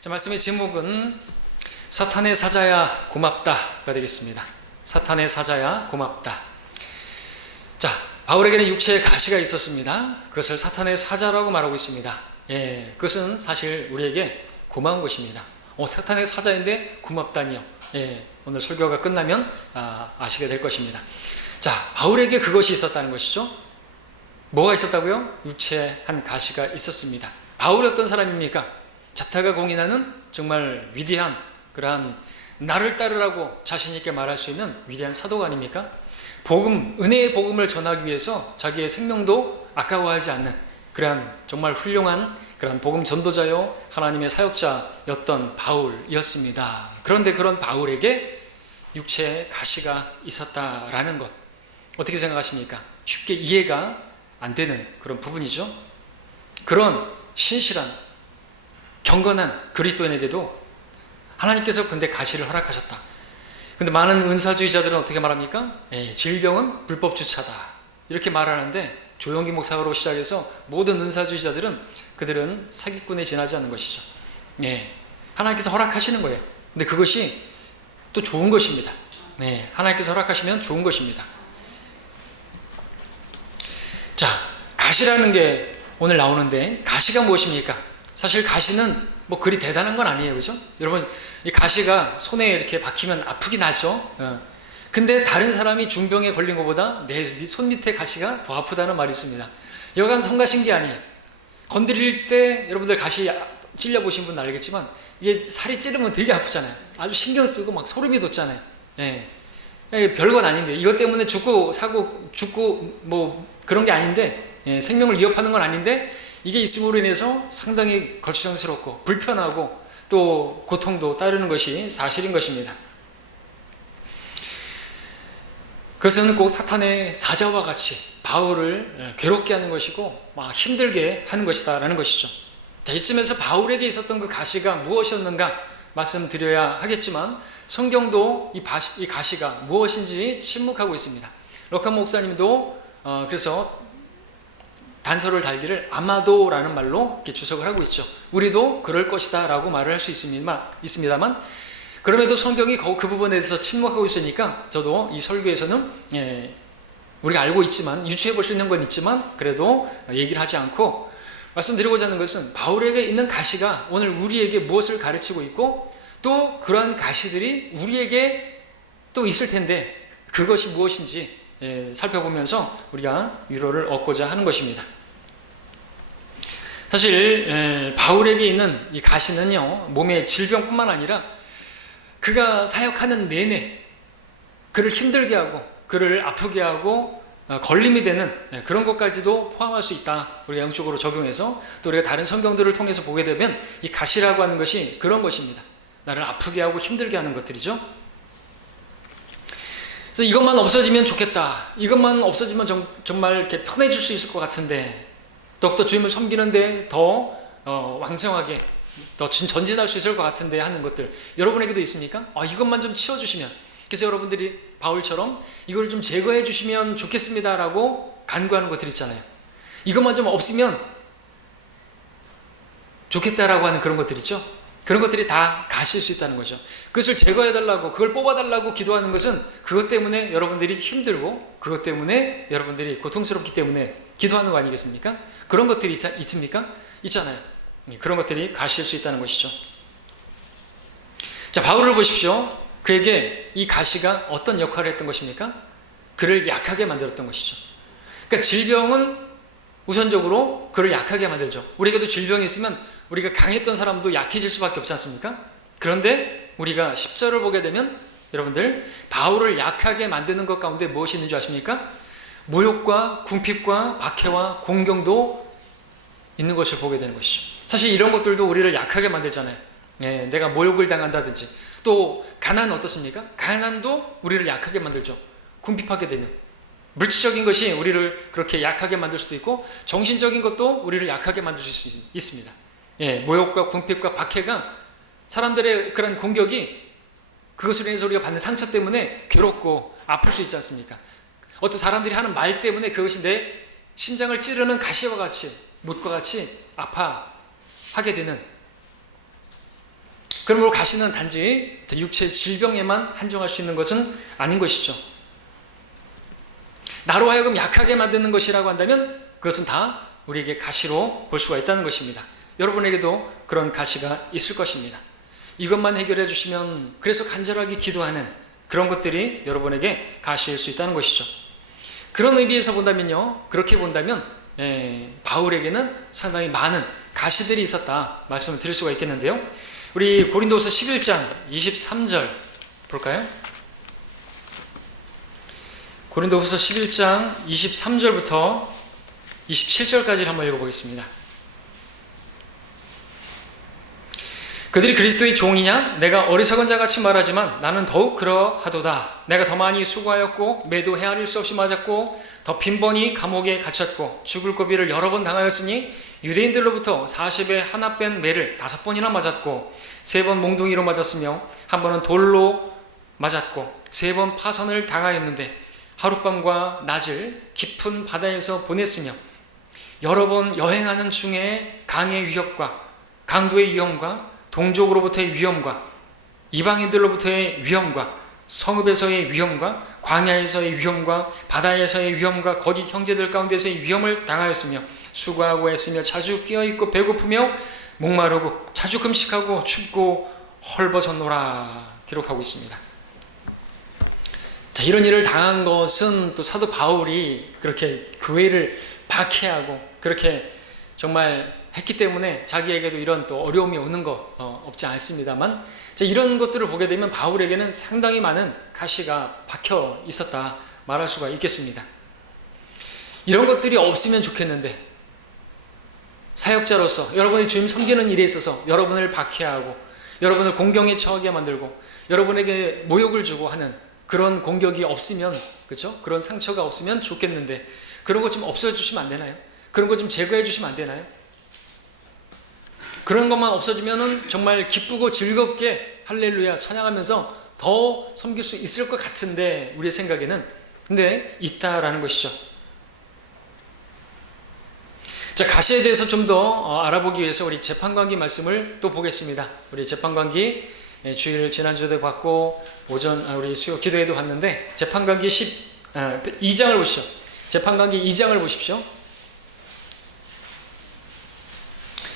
자, 말씀의 제목은 사탄의 사자야 고맙다가 되겠습니다. 사탄의 사자야 고맙다. 자, 바울에게는 육체에 가시가 있었습니다. 그것을 사탄의 사자라고 말하고 있습니다. 그것은 사실 우리에게 고마운 것입니다. 사탄의 사자인데 고맙다니요. 오늘 설교가 끝나면 아시게 될 것입니다. 자, 바울에게 그것이 있었다는 것이죠. 뭐가 있었다고요? 육체에 한 가시가 있었습니다. 바울이 어떤 사람입니까? 자타가 공인하는 정말 위대한 그러한 나를 따르라고 자신 있게 말할 수 있는 위대한 사도가 아닙니까? 복음, 은혜의 복음을 전하기 위해서 자기의 생명도 아까워하지 않는 그러한 정말 훌륭한 그러한 복음 전도자요 하나님의 사역자였던 바울이었습니다. 그런데 그런 바울에게 육체에 가시가 있었다라는 것, 어떻게 생각하십니까? 쉽게 이해가 안 되는 그런 부분이죠. 그런 신실한 경건한 그리스도인에게도 하나님께서 근데 가시를 허락하셨다. 근데 많은 은사주의자들은 어떻게 말합니까? 질병은 불법 주차다 이렇게 말하는데, 조영기 목사로 시작해서 모든 은사주의자들은 그들은 사기꾼에 지나지 않는 것이죠. 하나님께서 허락하시는 거예요. 근데 그것이 또 좋은 것입니다. 하나님께서 허락하시면 좋은 것입니다. 자, 가시라는 게 오늘 나오는데, 가시가 무엇입니까? 사실 가시는 뭐 그리 대단한 건 아니에요, 그죠? 여러분, 이 가시가 손에 이렇게 박히면 아프긴 하죠. 근데 다른 사람이 중병에 걸린 것보다 내 손 밑에 가시가 더 아프다는 말이 있습니다. 여간 성가신 게 아니에요. 건드릴 때 여러분들 가시 찔려보신 분은 알겠지만 이게 살이 찌르면 되게 아프잖아요. 아주 신경 쓰고 막 소름이 돋잖아요. 별건 아닌데, 이것 때문에 죽고 뭐 그런 게 아닌데, 생명을 위협하는 건 아닌데, 이게 있음으로 인해서 상당히 거추장스럽고 불편하고 또 고통도 따르는 것이 사실인 것입니다. 그것은 꼭 사탄의 사자와 같이 바울을 괴롭게 하는 것이고 막 힘들게 하는 것이다 라는 것이죠. 자, 이쯤에서 바울에게 있었던 그 가시가 무엇이었는가 말씀드려야 하겠지만, 성경도 이 가시가 무엇인지 침묵하고 있습니다. 럭한 목사님도 그래서 단서를 달기를 아마도라는 말로 이렇게 주석을 하고 있죠. 우리도 그럴 것이다 라고 말을 할 수 있습니다만, 그럼에도 성경이 그 부분에 대해서 침묵하고 있으니까 저도 이 설교에서는 우리가 알고 있지만, 유추해 볼 수 있는 건 있지만 그래도 얘기를 하지 않고 말씀드리고자 하는 것은, 바울에게 있는 가시가 오늘 우리에게 무엇을 가르치고 있고, 또 그러한 가시들이 우리에게 또 있을 텐데 그것이 무엇인지 살펴보면서 우리가 위로를 얻고자 하는 것입니다. 사실 바울에게 있는 이 가시는요, 몸의 질병뿐만 아니라 그가 사역하는 내내 그를 힘들게 하고 그를 아프게 하고 걸림이 되는 그런 것까지도 포함할 수 있다. 우리가 영적으로 적용해서 또 우리가 다른 성경들을 통해서 보게 되면 이 가시라고 하는 것이 그런 것입니다. 나를 아프게 하고 힘들게 하는 것들이죠. 그래서 이것만 없어지면 좋겠다, 이것만 없어지면 정말 이렇게 편해질 수 있을 것 같은데, 더욱더 주님을 섬기는데 더 왕성하게 더 전진할 수 있을 것 같은데 하는 것들, 여러분에게도 있습니까? 이것만 좀 치워주시면, 그래서 여러분들이 바울처럼 이걸 좀 제거해 주시면 좋겠습니다 라고 간구하는 것들 있잖아요. 이것만 좀 없으면 좋겠다라고 하는 그런 것들 있죠. 그런 것들이 다 가실 수 있다는 거죠. 그것을 제거해달라고, 그걸 뽑아달라고 기도하는 것은 그것 때문에 여러분들이 힘들고 그것 때문에 여러분들이 고통스럽기 때문에 기도하는 거 아니겠습니까? 그런 것들이 있습니까? 있잖아요. 그런 것들이 가실 수 있다는 것이죠. 자, 바울을 보십시오. 그에게 이 가시가 어떤 역할을 했던 것입니까? 그를 약하게 만들었던 것이죠. 그러니까 질병은 우선적으로 그를 약하게 만들죠. 우리에게도 질병이 있으면 우리가 강했던 사람도 약해질 수밖에 없지 않습니까? 그런데 우리가 10절을 보게 되면 여러분들, 바울을 약하게 만드는 것 가운데 무엇이 있는 줄 아십니까? 모욕과 궁핍과 박해와 공경도 있는 것을 보게 되는 것이죠. 사실 이런 것들도 우리를 약하게 만들잖아요. 내가 모욕을 당한다든지, 또 가난 어떻습니까? 가난도 우리를 약하게 만들죠. 궁핍하게 되면 물질적인 것이 우리를 그렇게 약하게 만들 수도 있고, 정신적인 것도 우리를 약하게 만들 수 있습니다. 모욕과 궁핍과 박해가, 사람들의 그런 공격이 그것으로 인해서 우리가 받는 상처 때문에 괴롭고 아플 수 있지 않습니까? 어떤 사람들이 하는 말 때문에 그것이 내 심장을 찌르는 가시와 같이, 못과 같이 아파하게 되는 그러므로 가시는 단지 육체 질병에만 한정할 수 있는 것은 아닌 것이죠. 나로 하여금 약하게 만드는 것이라고 한다면 그것은 다 우리에게 가시로 볼 수가 있다는 것입니다. 여러분에게도 그런 가시가 있을 것입니다. 이것만 해결해 주시면, 그래서 간절하게 기도하는 그런 것들이 여러분에게 가시일 수 있다는 것이죠. 그런 의미에서 본다면요, 그렇게 본다면 바울에게는 상당히 많은 가시들이 있었다 말씀을 드릴 수가 있겠는데요. 우리 고린도후서 11장 23절 볼까요? 고린도후서 11장 23절부터 27절까지를 한번 읽어보겠습니다. 그들이 그리스도의 종이냐? 내가 어리석은 자같이 말하지만 나는 더욱 그러하도다. 내가 더 많이 수고하였고 매도 헤아릴 수 없이 맞았고 더 빈번히 감옥에 갇혔고 죽을 고비를 여러 번 당하였으니 유대인들로부터 40에 하나 뺀 매를 5번이나 맞았고 3번 몽둥이로 맞았으며 한 번은 돌로 맞았고 3번 파선을 당하였는데 하룻밤과 낮을 깊은 바다에서 보냈으며 여러 번 여행하는 중에 강의 위협과 강도의 위험과 동족으로부터의 위험과 이방인들로부터의 위험과 성읍에서의 위험과 광야에서의 위험과 바다에서의 위험과 거짓 형제들 가운데서의 위험을 당하였으며 수고하고 애쓰며 자주 깨어있고 배고프며 목마르고 자주 금식하고 춥고 헐벗었노라 기록하고 있습니다. 자, 이런 일을 당한 것은 또 사도 바울이 그렇게 교회를 박해하고 그렇게 정말 했기 때문에 자기에게도 이런 또 어려움이 오는 거 없지 않습니다만, 이런 것들을 보게 되면 바울에게는 상당히 많은 가시가 박혀 있었다 말할 수가 있겠습니다. 이런 것들이 없으면 좋겠는데, 사역자로서 여러분이 주님 섬기는 일에 있어서 여러분을 박해하고 여러분을 공경에 처하게 만들고 여러분에게 모욕을 주고 하는 그런 공격이 없으면, 그렇죠? 그런 상처가 없으면 좋겠는데, 그런 것 좀 없애주시면 안 되나요? 그런 것 좀 제거해 주시면 안 되나요? 그런 것만 없어지면은 정말 기쁘고 즐겁게 할렐루야 찬양하면서 더 섬길 수 있을 것 같은데, 우리의 생각에는. 근데 있다라는 것이죠. 자, 가시에 대해서 좀 더 알아보기 위해서 우리 재판관기 말씀을 또 보겠습니다. 우리 재판관기 주일 지난주에도 봤고 우리 수요 기도회도 봤는데, 재판관기 2장을 보시죠. 재판관기 2장을 보십시오.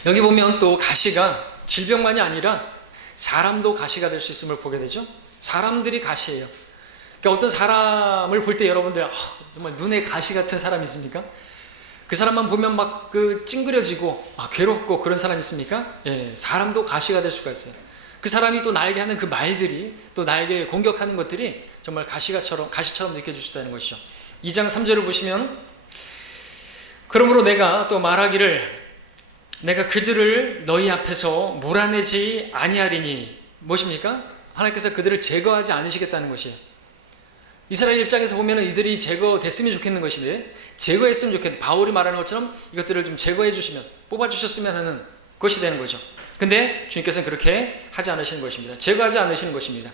여기 보면 또 가시가 질병만이 아니라 사람도 가시가 될 수 있음을 보게 되죠. 사람들이 가시예요. 그러니까 어떤 사람을 볼 때 여러분들 정말 눈에 가시 같은 사람이 있습니까? 그 사람만 보면 막 찡그려지고 괴롭고 그런 사람 있습니까? 예, 사람도 가시가 될 수가 있어요. 그 사람이 또 나에게 하는 그 말들이, 또 나에게 공격하는 것들이 정말 가시처럼 느껴질 수 있다는 것이죠. 2장 3절을 보시면, 그러므로 내가 또 말하기를 내가 그들을 너희 앞에서 몰아내지 아니하리니. 무엇입니까? 하나님께서 그들을 제거하지 않으시겠다는 것이에요. 이스라엘 입장에서 보면 이들이 제거됐으면 좋겠는 것인데, 제거했으면 좋겠는데, 바울이 말하는 것처럼 이것들을 좀 제거해 주시면, 뽑아주셨으면 하는 것이 되는 거죠. 근데 주님께서는 그렇게 하지 않으시는 것입니다. 제거하지 않으시는 것입니다.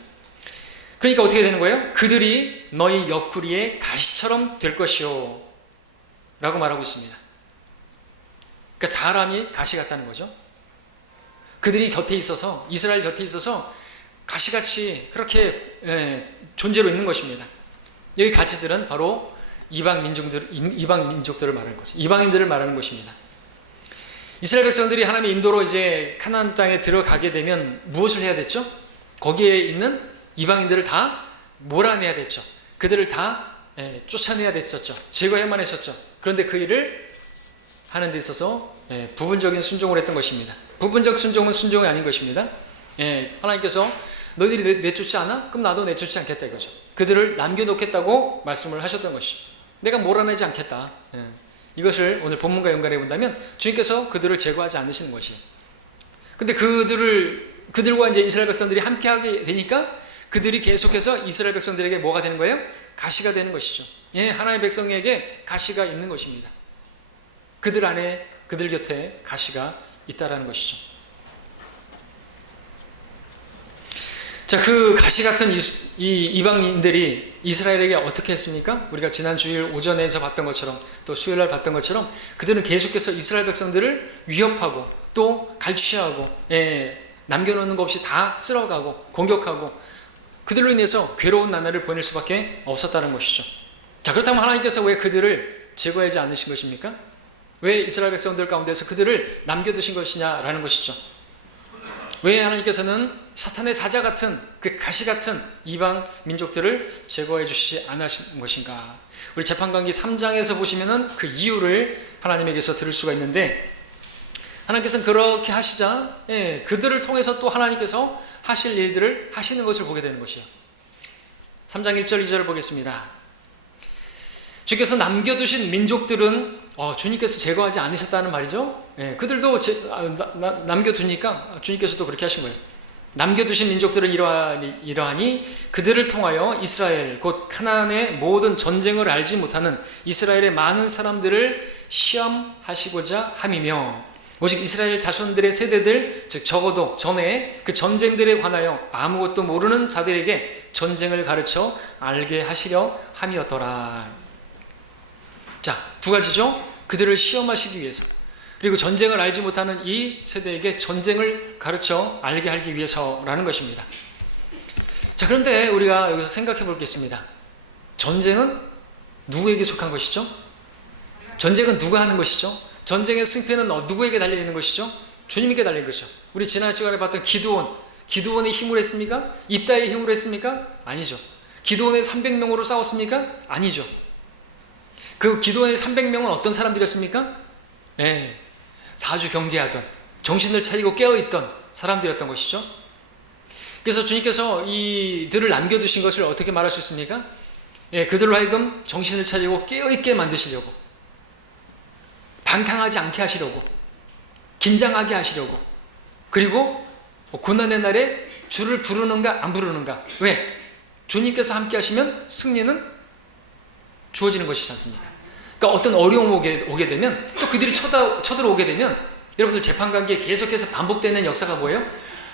그러니까 어떻게 되는 거예요? 그들이 너희 옆구리에 가시처럼 될 것이요 라고 말하고 있습니다. 그러니까 사람이 가시 같다는 거죠. 그들이 곁에 있어서, 이스라엘 곁에 있어서 가시같이 그렇게 존재로 있는 것입니다. 여기 가시들은 바로 이방 민족들을 말하는 거죠. 이방인들을 말하는 것입니다. 이스라엘 백성들이 하나님의 인도로 이제 가나안 땅에 들어가게 되면 무엇을 해야 됐죠? 거기에 있는 이방인들을 다 몰아내야 됐죠. 그들을 다 쫓아내야 됐었죠. 제거해야만 했었죠. 그런데 그 일을 하는 데 있어서 부분적인 순종을 했던 것입니다. 부분적 순종은 순종이 아닌 것입니다. 하나님께서 너희들이 내쫓지 않아? 그럼 나도 내쫓지 않겠다 이거죠. 그들을 남겨놓겠다고 말씀을 하셨던 것이죠. 내가 몰아내지 않겠다. 이것을 오늘 본문과 연관해 본다면 주님께서 그들을 제거하지 않으시는 것이에요. 근데 그들과 이제 이스라엘 백성들이 함께하게 되니까 그들이 계속해서 이스라엘 백성들에게 뭐가 되는 거예요? 가시가 되는 것이죠. 하나님의 백성에게 가시가 있는 것입니다. 그들 안에, 그들 곁에 가시가 있다라는 것이죠. 자, 그 가시 같은 이 이방인들이 이스라엘에게 어떻게 했습니까? 우리가 지난 주일 오전에서 봤던 것처럼, 또 수요일날 봤던 것처럼 그들은 계속해서 이스라엘 백성들을 위협하고 또 갈취하고 남겨놓는 것 없이 다 쓸어가고 공격하고 그들로 인해서 괴로운 나날을 보낼 수밖에 없었다는 것이죠. 자, 그렇다면 하나님께서 왜 그들을 제거하지 않으신 것입니까? 왜 이스라엘 백성들 가운데서 그들을 남겨두신 것이냐라는 것이죠. 왜 하나님께서는 사탄의 사자 같은 그 가시 같은 이방 민족들을 제거해 주시지 않으신 것인가? 우리 재판관기 3장에서 보시면은 그 이유를 하나님에게서 들을 수가 있는데, 하나님께서는 그렇게 하시자 그들을 통해서 또 하나님께서 하실 일들을 하시는 것을 보게 되는 것이에요. 3장 1절 2절을 보겠습니다. 주께서 남겨두신 민족들은 주님께서 제거하지 않으셨다는 말이죠. 그들도 남겨두니까 주님께서도 그렇게 하신 거예요. 남겨두신 민족들은 이러하니 그들을 통하여 이스라엘 곧 크나안의 모든 전쟁을 알지 못하는 이스라엘의 많은 사람들을 시험하시고자 함이며, 오직 이스라엘 자손들의 세대들, 즉 적어도 전에 그 전쟁들에 관하여 아무것도 모르는 자들에게 전쟁을 가르쳐 알게 하시려 함이었더라. 자, 두 가지죠. 그들을 시험하시기 위해서, 그리고 전쟁을 알지 못하는 이 세대에게 전쟁을 가르쳐 알게 하기 위해서라는 것입니다. 자, 그런데 우리가 여기서 생각해 보겠습니다. 전쟁은 누구에게 속한 것이죠? 전쟁은 누가 하는 것이죠? 전쟁의 승패는 누구에게 달려있는 것이죠? 주님께 달린 것이죠. 우리 지난 시간에 봤던 기드온의 힘으로 했습니까? 입다의 힘으로 했습니까? 아니죠. 기드온의 300명으로 싸웠습니까? 아니죠. 그 기드온의 300명은 어떤 사람들이었습니까? 사주 경계하던, 정신을 차리고 깨어있던 사람들이었던 것이죠. 그래서 주님께서 이들을 남겨두신 것을 어떻게 말할 수 있습니까? 그들로 하여금 정신을 차리고 깨어있게 만드시려고, 방탕하지 않게 하시려고, 긴장하게 하시려고, 그리고 고난의 날에 주를 부르는가 안 부르는가. 왜? 주님께서 함께 하시면 승리는 주어지는 것이지 않습니까? 그러니까 어떤 어려움 오게 되면, 또 그들이 쳐들어오게 되면, 여러분들 재판관계에 계속해서 반복되는 역사가 뭐예요?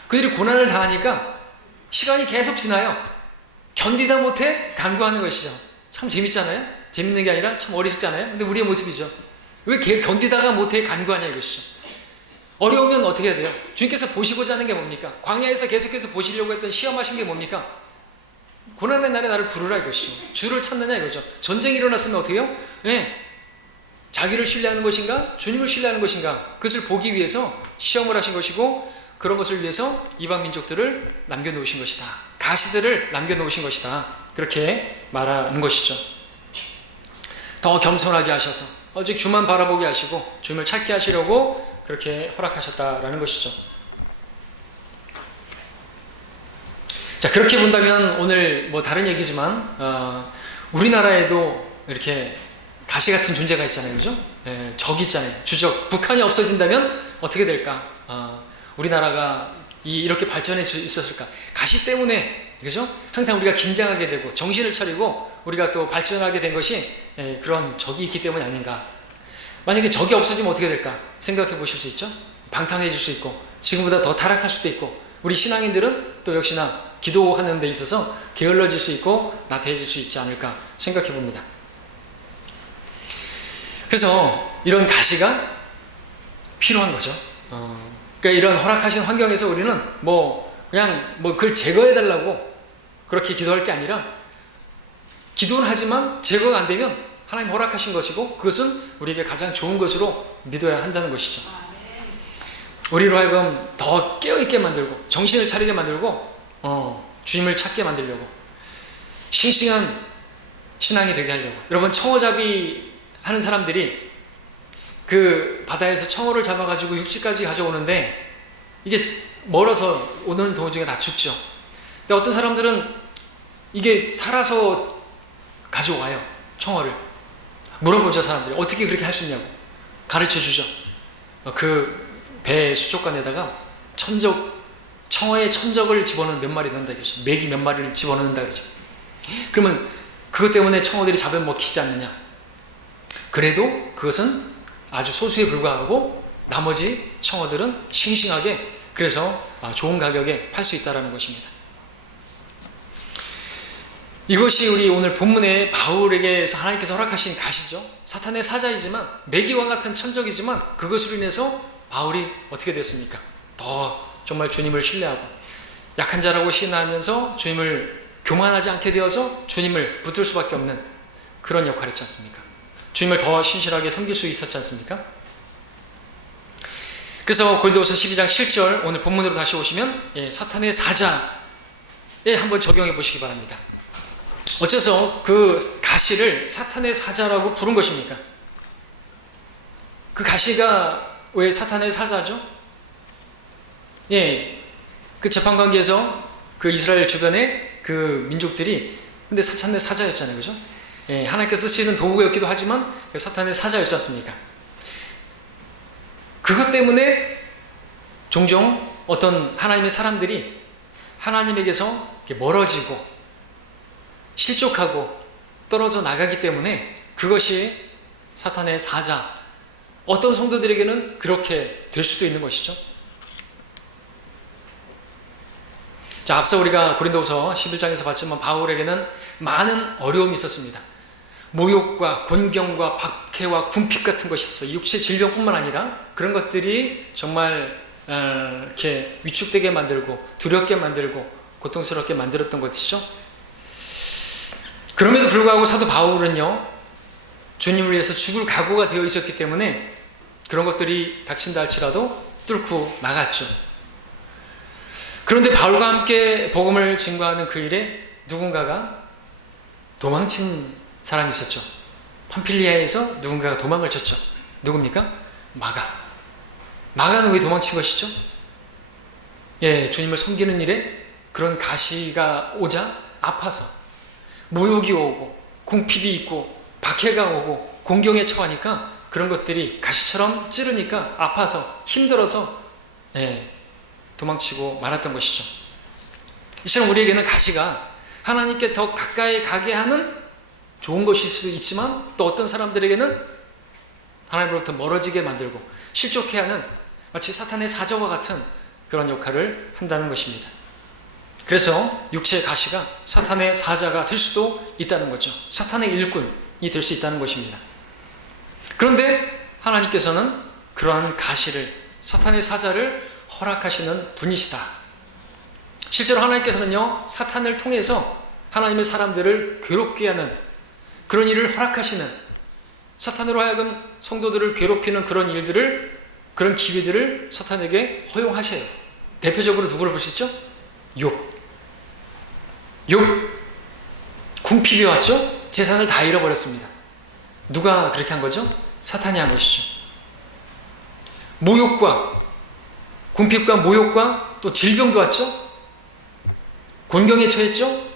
그들이 고난을 당하니까 시간이 계속 지나요. 견디다 못해 간구하는 것이죠. 참 재밌잖아요? 재밌는 게 아니라 참 어리석잖아요? 근데 우리의 모습이죠. 왜 견디다가 못해 간구하냐 이것이죠. 어려우면 어떻게 해야 돼요? 주님께서 보시고자 하는 게 뭡니까? 광야에서 계속해서 보시려고 했던 시험하신 게 뭡니까? 고난의 날에 나를 부르라 이것이죠. 주를 찾느냐 이거죠. 전쟁이 일어났으면 어떻게 해요? 자기를 신뢰하는 것인가? 주님을 신뢰하는 것인가? 그것을 보기 위해서 시험을 하신 것이고, 그런 것을 위해서 이방 민족들을 남겨놓으신 것이다. 가시들을 남겨놓으신 것이다. 그렇게 말하는 것이죠. 더 겸손하게 하셔서 오직 주만 바라보게 하시고 주님을 찾게 하시려고 그렇게 허락하셨다라는 것이죠. 자, 그렇게 본다면 오늘 다른 얘기지만 우리나라에도 이렇게 가시 같은 존재가 있잖아요. 그죠? 적 있잖아요. 주적. 북한이 없어진다면 어떻게 될까? 우리나라가 이렇게 발전할 수 있었을까? 가시 때문에, 그죠? 항상 우리가 긴장하게 되고 정신을 차리고 우리가 또 발전하게 된 것이 그런 적이 있기 때문이 아닌가. 만약에 적이 없어지면 어떻게 될까? 생각해 보실 수 있죠? 방탕해질 수 있고 지금보다 더 타락할 수도 있고, 우리 신앙인들은 또 역시나 기도하는 데 있어서 게을러질 수 있고 나태해질 수 있지 않을까 생각해 봅니다. 그래서 이런 가시가 필요한 거죠. 그러니까 이런 허락하신 환경에서 우리는 그냥 그걸 제거해 달라고 그렇게 기도할 게 아니라, 기도는 하지만 제거가 안 되면 하나님 허락하신 것이고 그것은 우리에게 가장 좋은 것으로 믿어야 한다는 것이죠. 우리로 하여금 더 깨어있게 만들고 정신을 차리게 만들고 주님을 찾게 만들려고, 싱싱한 신앙이 되게 하려고. 여러분, 청어잡이 하는 사람들이 그 바다에서 청어를 잡아가지고 육지까지 가져오는데 이게 멀어서 오는 도중에 다 죽죠. 근데 어떤 사람들은 이게 살아서 가져와요. 청어를. 물어보죠. 사람들이 어떻게 그렇게 할 수 있냐고 가르쳐 주죠. 그 배 수족관에다가 청어의 천적을 집어넣는 몇 마리 넣는다 그러죠. 메기 몇 마리를 집어넣는다 그러죠. 그러면 그것 때문에 청어들이 잡아먹히지 않느냐? 그래도 그것은 아주 소수에 불과하고 나머지 청어들은 싱싱하게, 그래서 좋은 가격에 팔 수 있다는 것입니다. 이것이 우리 오늘 본문의 바울에게서 하나님께서 허락하신 가시죠. 사탄의 사자이지만, 매기와 같은 천적이지만 그것으로 인해서 바울이 어떻게 됐습니까? 더 정말 주님을 신뢰하고 약한 자라고 시인하면서 주님을 교만하지 않게 되어서 주님을 붙들 수밖에 없는 그런 역할이었지 않습니까? 주님을 더 신실하게 섬길 수 있었지 않습니까? 그래서 고린도후서 12장 7절 오늘 본문으로 다시 오시면 사탄의 사자에 한번 적용해 보시기 바랍니다. 어째서 그 가시를 사탄의 사자라고 부른 것입니까? 그 가시가 왜 사탄의 사자죠? 그 재판관계에서 그 이스라엘 주변의 그 민족들이 근데 사탄의 사자였잖아요, 그죠? 하나님께서 쓰시는 도구였기도 하지만 사탄의 사자였지 않습니까? 그것 때문에 종종 어떤 하나님의 사람들이 하나님에게서 멀어지고 실족하고 떨어져 나가기 때문에 그것이 사탄의 사자, 어떤 성도들에게는 그렇게 될 수도 있는 것이죠. 자, 앞서 우리가 고린도후서 11장에서 봤지만 바울에게는 많은 어려움이 있었습니다. 모욕과 곤경과 박해와 궁핍 같은 것이 있어요. 육체 질병뿐만 아니라 그런 것들이 정말 이렇게 위축되게 만들고 두렵게 만들고 고통스럽게 만들었던 것이죠. 그럼에도 불구하고 사도 바울은요, 주님을 위해서 죽을 각오가 되어 있었기 때문에 그런 것들이 닥친다 할지라도 뚫고 나갔죠. 그런데 바울과 함께 복음을 증거하는 그 일에 누군가가 도망친 사람이 있었죠. 팜필리아에서 누군가가 도망을 쳤죠. 누굽니까? 마가는 왜 도망친 것이죠? 주님을 섬기는 일에 그런 가시가 오자 아파서 모욕이 오고 궁핍이 있고 박해가 오고 공경에 처하니까 그런 것들이 가시처럼 찌르니까 아파서 힘들어서 도망치고 말았던 것이죠. 이처럼 우리에게는 가시가 하나님께 더 가까이 가게 하는 좋은 것일 수도 있지만 또 어떤 사람들에게는 하나님으로부터 멀어지게 만들고 실족해 하는 마치 사탄의 사자와 같은 그런 역할을 한다는 것입니다. 그래서 육체의 가시가 사탄의 사자가 될 수도 있다는 거죠. 사탄의 일꾼이 될 수 있다는 것입니다. 그런데 하나님께서는 그러한 가시를, 사탄의 사자를 허락하시는 분이시다. 실제로 하나님께서는요, 사탄을 통해서 하나님의 사람들을 괴롭게 하는 그런 일을 허락하시는, 사탄으로 하여금 성도들을 괴롭히는 그런 일들을, 그런 기회들을 사탄에게 허용하셔요. 대표적으로 누구를 보시죠? 욥. 궁핍이 왔죠? 재산을 다 잃어버렸습니다. 누가 그렇게 한 거죠? 사탄이 한 것이죠. 모욕과 궁핍과 모욕과 또 질병도 왔죠? 곤경에 처했죠?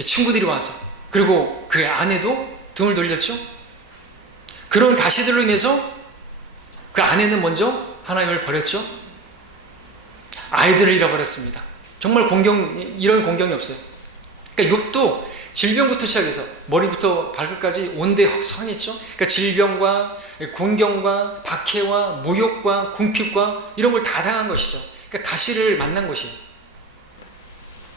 친구들이 와서, 그리고 그의 아내도 등을 돌렸죠? 그런 가시들로 인해서 그 아내는 먼저 하나님을 버렸죠? 아이들을 잃어버렸습니다. 정말 이런 공경이 없어요. 그러니까 욥도 질병부터 시작해서 머리부터 발끝까지 온데 성했죠. 그러니까 질병과 곤경과 박해와 모욕과 궁핍과 이런 걸 다 당한 것이죠. 그러니까 가시를 만난 것이에요.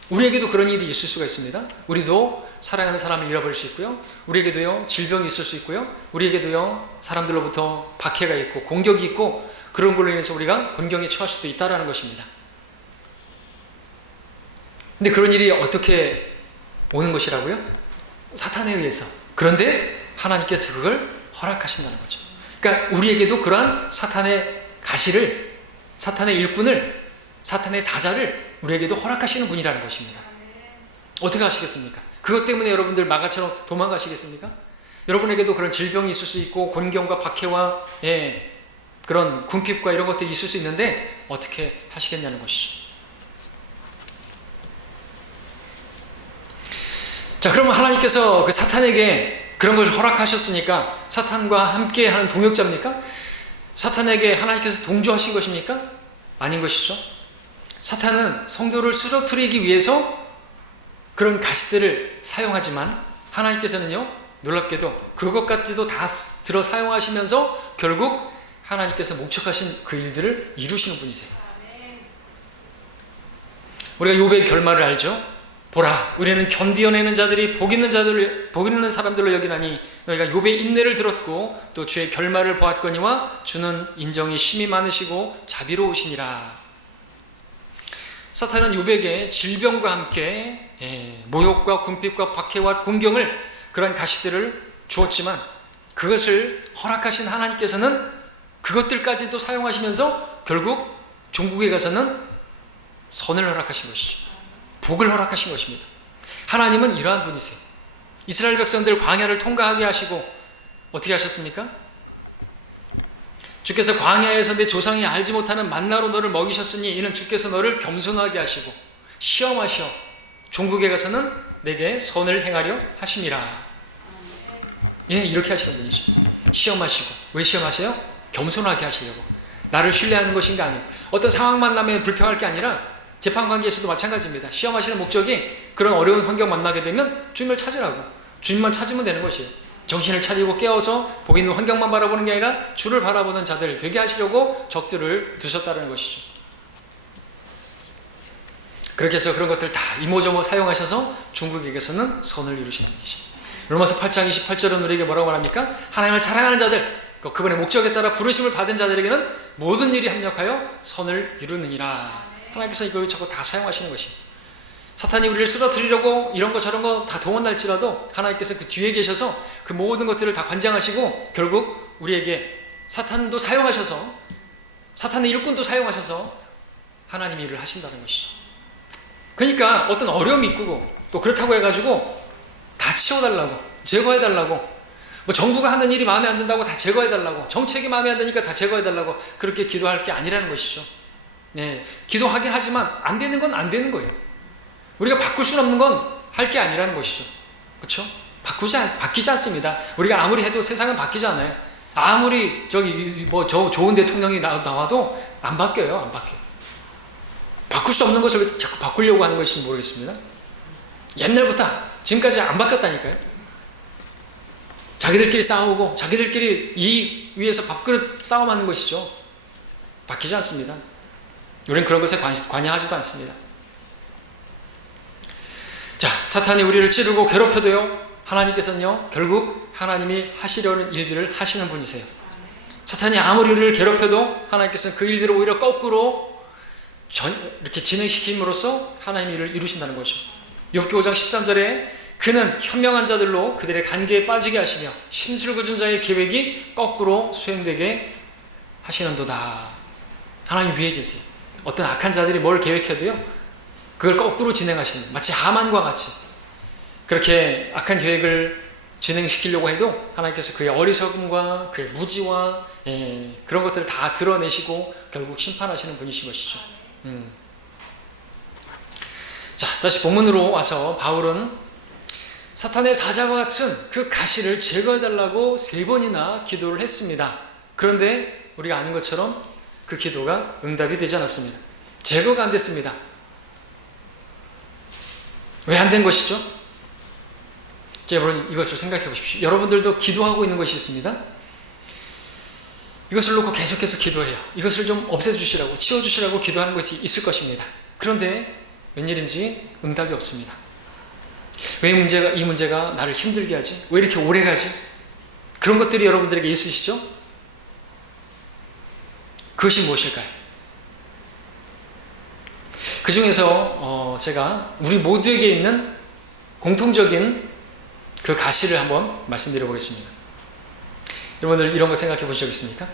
우리에게도 그런 일이 있을 수가 있습니다. 우리도 사랑하는 사람을 잃어버릴 수 있고요. 우리에게도요, 질병이 있을 수 있고요. 우리에게도요, 사람들로부터 박해가 있고 공격이 있고 그런 걸로 인해서 우리가 곤경에 처할 수도 있다는 것입니다. 근데 그런 일이 어떻게 오는 것이라고요? 사탄에 의해서. 그런데 하나님께서 그걸 허락하신다는 거죠. 그러니까 우리에게도 그러한 사탄의 가시를, 사탄의 일꾼을, 사탄의 사자를 우리에게도 허락하시는 분이라는 것입니다. 어떻게 하시겠습니까? 그것 때문에 여러분들 마가처럼 도망가시겠습니까? 여러분에게도 그런 질병이 있을 수 있고 곤경과 박해와 그런 궁핍과 이런 것들이 있을 수 있는데 어떻게 하시겠냐는 것이죠. 자, 그러면 하나님께서 그 사탄에게 그런 것을 허락하셨으니까 사탄과 함께 하는 동역자입니까? 사탄에게 하나님께서 동조하신 것입니까? 아닌 것이죠. 사탄은 성도를 쓰러뜨리기 위해서 그런 가시들을 사용하지만 하나님께서는요, 놀랍게도 그것까지도 다 들어 사용하시면서 결국 하나님께서 목적하신 그 일들을 이루시는 분이세요. 우리가 욥의 결말을 알죠? 보라, 우리는 견디어내는 자들이 복 있는 사람들로 여기나니 너희가 욥의 인내를 들었고 또 주의 결말을 보았거니와 주는 인정이 심히 많으시고 자비로우시니라. 사탄은 욥에게 질병과 함께 모욕과 궁핍과 박해와 공경을, 그런 가시들을 주었지만 그것을 허락하신 하나님께서는 그것들까지도 사용하시면서 결국 종국에 가서는 선을 허락하신 것이죠. 복을 허락하신 것입니다. 하나님은 이러한 분이세요. 이스라엘 백성들 광야를 통과하게 하시고 어떻게 하셨습니까? 주께서 광야에서 내 조상이 알지 못하는 만나로 너를 먹이셨으니 이는 주께서 너를 겸손하게 하시고 시험하시어 종국에 가서는 내게 선을 행하려 하심이라. 이렇게 하시는 분이죠. 시험하시고. 왜 시험하세요? 겸손하게 하시려고. 나를 신뢰하는 것인가 아니에요. 어떤 상황 만나면 불평할 게 아니라 재판관계에서도 마찬가지입니다. 시험하시는 목적이 그런 어려운 환경 만나게 되면 주님을 찾으라고. 주님만 찾으면 되는 것이에요. 정신을 차리고 깨어서 보이는 환경만 바라보는 게 아니라 주를 바라보는 자들 되게 하시려고 적들을 두셨다는 것이죠. 그렇게 해서 그런 것들 다 이모저모 사용하셔서 중국에게서는 선을 이루시는 분이죠. 로마서 8장 28절은 우리에게 뭐라고 말합니까? 하나님을 사랑하는 자들, 그분의 목적에 따라 부르심을 받은 자들에게는 모든 일이 합력하여 선을 이루느니라. 하나님께서 이걸 자꾸 다 사용하시는 것이에요. 사탄이 우리를 쓰러뜨리려고 이런 거 저런 거 다 동원할지라도 하나님께서 그 뒤에 계셔서 그 모든 것들을 다 관장하시고 결국 우리에게 사탄도 사용하셔서, 사탄의 일꾼도 사용하셔서 하나님이 일을 하신다는 것이죠. 그러니까 어떤 어려움이 있고 또 그렇다고 해가지고 다 치워달라고, 제거해달라고, 뭐 정부가 하는 일이 마음에 안 든다고 다 제거해달라고, 정책이 마음에 안 드니까 다 제거해달라고 그렇게 기도할 게 아니라는 것이죠. 기도하긴 하지만 안 되는 건 안 되는 거예요. 우리가 바꿀 수는 없는 건 할 게 아니라는 것이죠. 그렇죠? 바뀌지 않습니다. 우리가 아무리 해도 세상은 바뀌지 않아요. 아무리 저 좋은 대통령이 나와도 안 바뀌어요. 안 바뀌어요. 바꿀 수 없는 것을 자꾸 바꾸려고 하는 것인지 모르겠습니다. 옛날부터 지금까지 안 바뀌었다니까요. 자기들끼리 싸우고 자기들끼리 이익 위해서 밥그릇 싸움하는 것이죠. 바뀌지 않습니다. 우리는 그런 것에 관여하지도 않습니다. 자, 사탄이 우리를 찌르고 괴롭혀도요, 하나님께서는요 결국 하나님이 하시려는 일들을 하시는 분이세요. 사탄이 아무리 우리를 괴롭혀도 하나님께서는 그 일들을 오히려 거꾸로 이렇게 진행시킴으로써 하나님의 일을 이루신다는 거죠. 욥기 5장 13절에 그는 현명한 자들로 그들의 관계에 빠지게 하시며 심술궂은 자의 계획이 거꾸로 수행되게 하시는도다. 하나님 위에 계세요. 어떤 악한 자들이 뭘 계획해도요 그걸 거꾸로 진행하시는, 마치 하만과 같이 그렇게 악한 계획을 진행시키려고 해도 하나님께서 그의 어리석음과 그의 무지와 그런 것들을 다 드러내시고 결국 심판하시는 분이신 것이죠. 자, 다시 본문으로 와서 바울은 사탄의 사자와 같은 그 가시를 제거해달라고 3번이나 기도를 했습니다. 그런데 우리가 아는 것처럼 그 기도가 응답이 되지 않았습니다. 제거가 안 됐습니다. 왜 안 된 것이죠? 자, 여러분 이것을 생각해 보십시오. 여러분들도 기도하고 있는 것이 있습니다. 이것을 놓고 계속해서 기도해요. 이것을 좀 없애주시라고, 치워주시라고 기도하는 것이 있을 것입니다. 그런데 웬일인지 응답이 없습니다. 왜 이 문제가 나를 힘들게 하지? 왜 이렇게 오래 가지? 그런 것들이 여러분들에게 있으시죠? 그것이 무엇일까요? 그 중에서 제가 우리 모두에게 있는 공통적인 그 가시를 한번 말씀드려 보겠습니다. 여러분들 이런 거 생각해 보신 적 있습니까?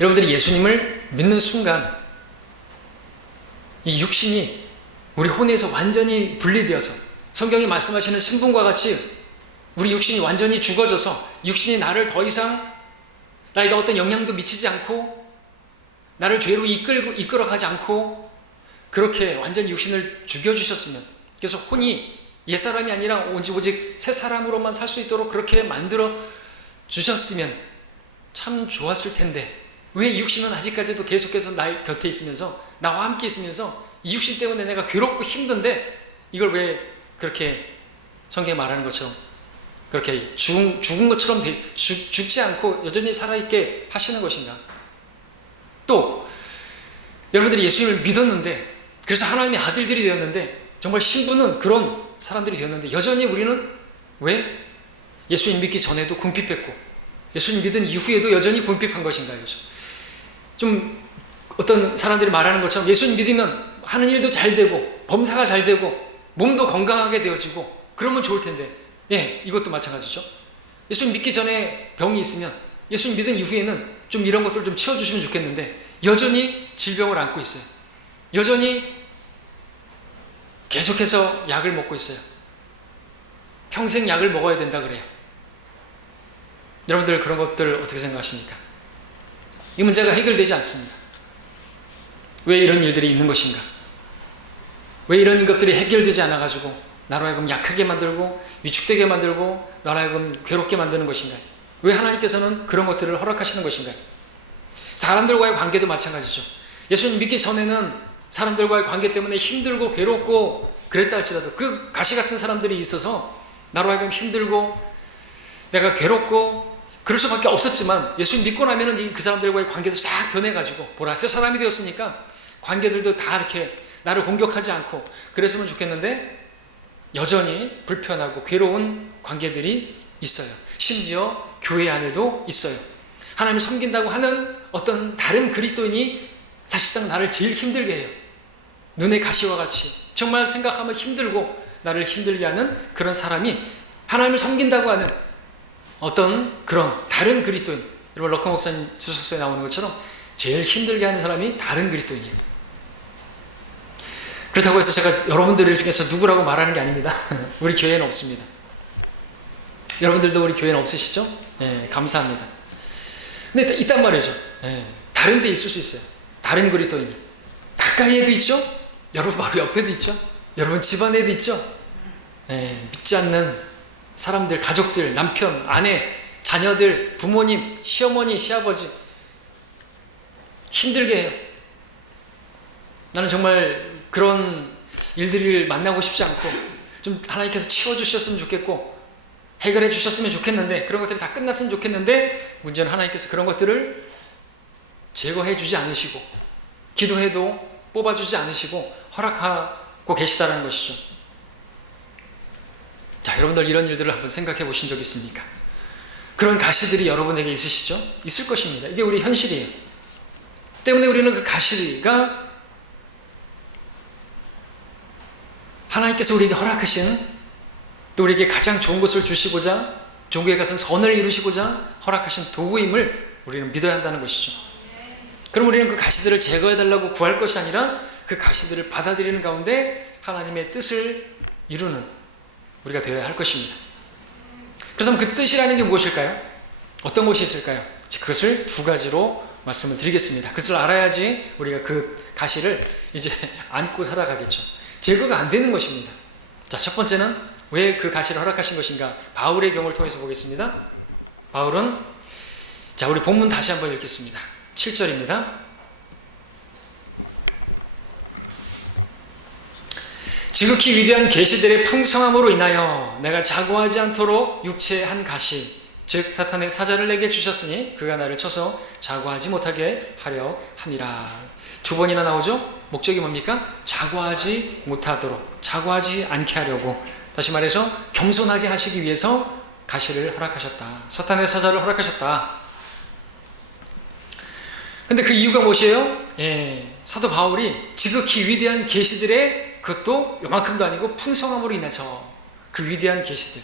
여러분들이 예수님을 믿는 순간 이 육신이 우리 혼에서 완전히 분리되어서 성경이 말씀하시는 신분과 같이 우리 육신이 완전히 죽어져서 육신이 나를 더 이상 나에게 어떤 영향도 미치지 않고 나를 죄로 이끌어가지 않고 그렇게 완전히 육신을 죽여주셨으면, 그래서 혼이 옛사람이 아니라 오직 새 사람으로만 살 수 있도록 그렇게 만들어 주셨으면 참 좋았을 텐데 왜 육신은 아직까지도 계속해서 나 곁에 있으면서 나와 함께 있으면서 이 육신 때문에 내가 괴롭고 힘든데 이걸 왜 그렇게 성경에 말하는 것처럼 그렇게 죽은 것처럼 죽지 않고 여전히 살아있게 하시는 것인가? 또 여러분들이 예수님을 믿었는데, 그래서 하나님의 아들들이 되었는데, 정말 신부는 그런 사람들이 되었는데 여전히 우리는 왜 예수님 믿기 전에도 궁핍했고 예수님 믿은 이후에도 여전히 궁핍한 것인가요? 좀 어떤 사람들이 말하는 것처럼 예수님 믿으면 하는 일도 잘 되고 범사가 잘 되고 몸도 건강하게 되어지고 그러면 좋을 텐데, 예, 이것도 마찬가지죠. 예수님 믿기 전에 병이 있으면 예수님 믿은 이후에는 좀 이런 것들 좀 치워주시면 좋겠는데 여전히 질병을 안고 있어요. 여전히 계속해서 약을 먹고 있어요. 평생 약을 먹어야 된다 그래요. 여러분들 그런 것들 어떻게 생각하십니까? 이 문제가 해결되지 않습니다. 왜 이런 일들이 있는 것인가? 왜 이런 것들이 해결되지 않아가지고 나로 하여금 약하게 만들고 위축되게 만들고 나로 하여금 괴롭게 만드는 것인가? 왜 하나님께서는 그런 것들을 허락하시는 것인가? 사람들과의 관계도 마찬가지죠. 예수님 믿기 전에는 사람들과의 관계 때문에 힘들고 괴롭고 그랬다 할지라도 그 가시 같은 사람들이 있어서 나로 하여금 힘들고 내가 괴롭고 그럴 수밖에 없었지만 예수님 믿고 나면은 그 사람들과의 관계도 싹 변해가지고 보라새 사람이 되었으니까 관계들도 다 이렇게 나를 공격하지 않고 그랬으면 좋겠는데 여전히 불편하고 괴로운 관계들이 있어요. 심지어 교회 안에도 있어요. 하나님을 섬긴다고 하는 어떤 다른 그리스도인이 사실상 나를 제일 힘들게 해요. 눈의 가시와 같이 정말 생각하면 힘들고 나를 힘들게 하는 그런 사람이 하나님을 섬긴다고 하는 어떤 그런 다른 그리스도인, 여러분 럭커 목사님 주석서에 나오는 것처럼 제일 힘들게 하는 사람이 다른 그리스도인이에요. 그렇다고 해서 제가 여러분들 중에서 누구라고 말하는 게 아닙니다. 우리 교회는 없습니다. 여러분들도 우리 교회는 없으시죠? 네, 감사합니다. 근데 있단 말이죠. 네, 다른 데 있을 수 있어요. 다른 그리스도인이 가까이에도 있죠. 여러분 바로 옆에도 있죠. 여러분 집안에도 있죠. 네, 믿지 않는 사람들, 가족들, 남편, 아내, 자녀들, 부모님, 시어머니, 시아버지 힘들게 해요. 나는 정말 그런 일들을 만나고 싶지 않고 좀 하나님께서 치워주셨으면 좋겠고 해결해 주셨으면 좋겠는데 그런 것들이 다 끝났으면 좋겠는데 문제는 하나님께서 그런 것들을 제거해 주지 않으시고 기도해도 뽑아주지 않으시고 허락하고 계시다는 것이죠. 자, 여러분들 이런 일들을 한번 생각해 보신 적 있습니까? 그런 가시들이 여러분에게 있으시죠? 있을 것입니다. 이게 우리 현실이에요. 때문에 우리는 그 가시가 하나님께서 우리에게 허락하신 또 우리에게 가장 좋은 것을 주시고자 종교에 가서 선을 이루시고자 허락하신 도구임을 우리는 믿어야 한다는 것이죠. 그럼 우리는 그 가시들을 제거해달라고 구할 것이 아니라 그 가시들을 받아들이는 가운데 하나님의 뜻을 이루는 우리가 되어야 할 것입니다. 그렇다면 그 뜻이라는 게 무엇일까요? 어떤 것이 있을까요? 그것을 두 가지로 말씀을 드리겠습니다. 그것을 알아야지 우리가 그 가시를 이제 안고 살아가겠죠. 제거가 안 되는 것입니다. 자, 첫 번째는 왜 그 가시를 허락하신 것인가? 바울의 경우를 통해서 보겠습니다. 바울은 자, 우리 본문 다시 한번 읽겠습니다. 7절입니다. 지극히 위대한 계시들의 풍성함으로 인하여 내가 자고하지 않도록 육체의 한 가시 즉 사탄의 사자를 내게 주셨으니 그가 나를 쳐서 자고하지 못하게 하려 함이라. 두 번이나 나오죠? 목적이 뭡니까? 자고하지 못하도록, 자고하지 않게 하려고, 다시 말해서 겸손하게 하시기 위해서 가시를 허락하셨다. 사탄의 사자를 허락하셨다. 근데 그 이유가 무엇이에요? 사도 바울이 지극히 위대한 계시들의 그것도 요만큼도 아니고 풍성함으로 인해서 그 위대한 계시들,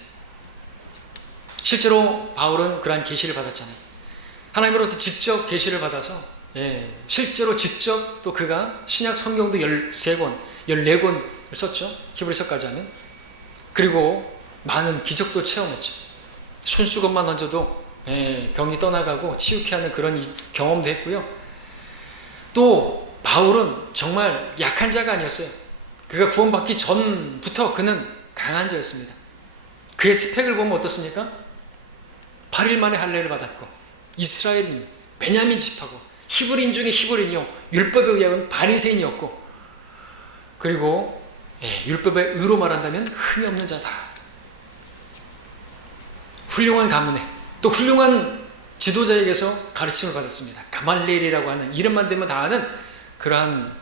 실제로 바울은 그러한 계시를 받았잖아요. 하나님으로부터 직접 계시를 받아서 실제로 직접 또 그가 신약 성경도 13권, 14권을 썼죠. 히브리서까지 하면. 그리고 많은 기적도 체험했죠. 손수건만 얹어도 병이 떠나가고 치유케 하는 그런 경험도 했고요. 또 바울은 정말 약한 자가 아니었어요. 그가 구원받기 전부터 그는 강한 자였습니다. 그의 스펙을 보면 어떻습니까? 8일 만에 할례를 받았고 이스라엘인, 베냐민 집하고 히브리인 중에 히브리인이요, 율법에 의하면 바리새인이었고, 그리고 율법의 의로 말한다면 흠이 없는 자다. 훌륭한 가문에 또 훌륭한 지도자에게서 가르침을 받았습니다. 가말리엘이라고 하는 이름만 대면 다 아는 그러한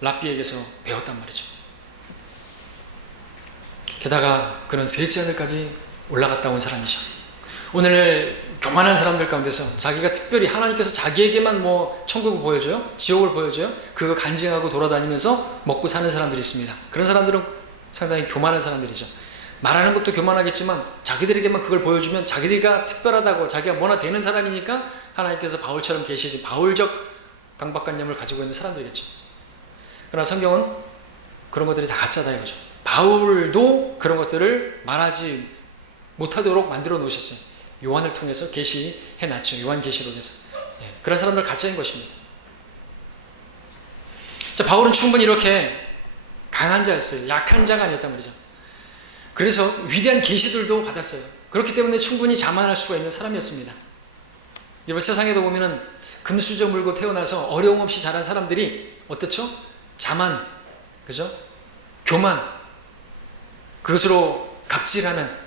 랍비에게서 배웠단 말이죠. 게다가 그는 셋째 하늘까지 올라갔다 온 사람이죠. 오늘 교만한 사람들 가운데서 자기가 특별히 하나님께서 자기에게만 뭐 천국을 보여줘요? 지옥을 보여줘요? 그거 간증하고 돌아다니면서 먹고 사는 사람들이 있습니다. 그런 사람들은 상당히 교만한 사람들이죠. 말하는 것도 교만하겠지만 자기들에게만 그걸 보여주면 자기가 특별하다고, 자기가 뭐나 되는 사람이니까 하나님께서 바울처럼 계시지, 바울적 강박관념을 가지고 있는 사람들이겠죠. 그러나 성경은 그런 것들이 다 가짜다 이거죠. 바울도 그런 것들을 말하지 못하도록 만들어 놓으셨어요. 요한을 통해서 계시해 놨죠. 요한계시록에서. 그런 사람들 가짜인 것입니다. 자, 바울은 충분히 이렇게 강한 자였어요. 약한 자가 아니었단 말이죠. 그래서 위대한 계시들도 받았어요. 그렇기 때문에 충분히 자만할 수가 있는 사람이었습니다. 여러분, 세상에도 보면은 금수저 물고 태어나서 어려움 없이 자란 사람들이 어떻죠? 자만, 그죠? 교만, 그것으로 갑질하는,